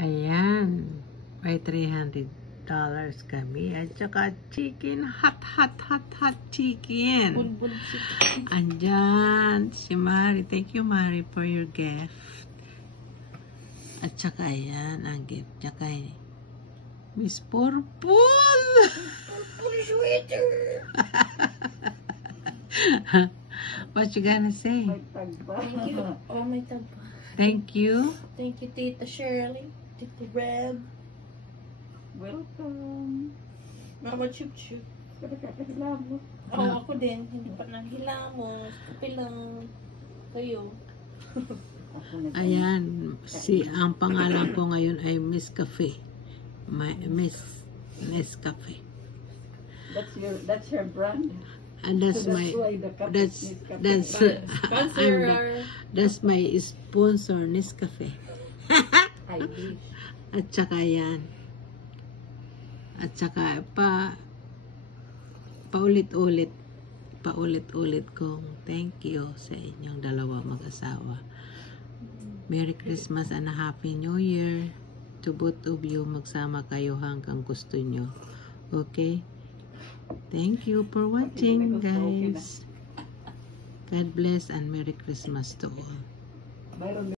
Ayan. May $300 kami. At saka chicken. Hot chicken. Bun chicken. Andyan. Si Mari. Thank you, Mari, for your gift. At saka ayan. Ang gift niya kay Miss Purple. Purple sweater. What you gonna say? Thank you. Oh, may tagpa. Thank you. Thank you, Tita Shirley. Tita Reb. Welcome. Mama Chup Chup. Pagkakahilamos. Oh, ako din. Hindi pa nahilamos. Kape lang. Kayo. Ayan. Ang pangalan ko ngayon ay Miss Cafe. Miss Nescafe. That's her brand. And that's So my why the cup that's is Nescafe. that's Sponsor that's my sponsor Nescafe. I wish. At saka yan. At saka paulit-ulit kong thank you sa inyong dalawa mag-asawa. Merry Christmas and a Happy New Year to both of you. Magsama kayo hanggang gusto nyo. Okay? Thank you for watching, guys. God bless and Merry Christmas to all.